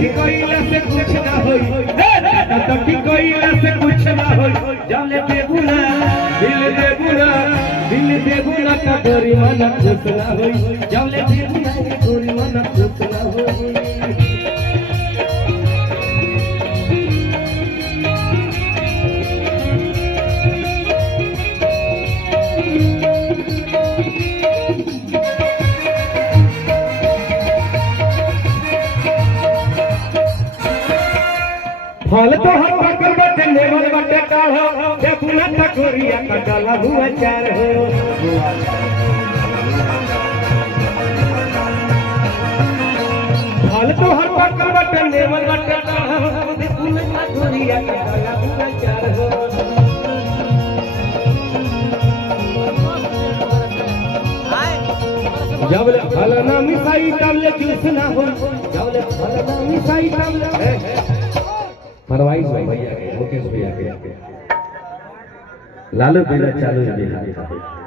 की कोयला से कुछ ना होई दादा की कोयला से कुछ ना होई जब ले बेगुना का गोरी मन खुश ना होई जब ले बेगुना के गोरी मन खुश ना होई फल तो हर पकड़ बटे लेवल बटे काढ़ो देखुना टकोरिया का डाला हुआ चार हो फल तो हर पकड़ बटे लेवल बटे काढ़ो देखुना टकोरिया का डाला हुआ चार हो जब ले फल ना मिसाई तब ले जूस ना हो जब ले फल ना मिसाई तब ले फरवाइश भैया मुकेश भैया लालू भैया चालू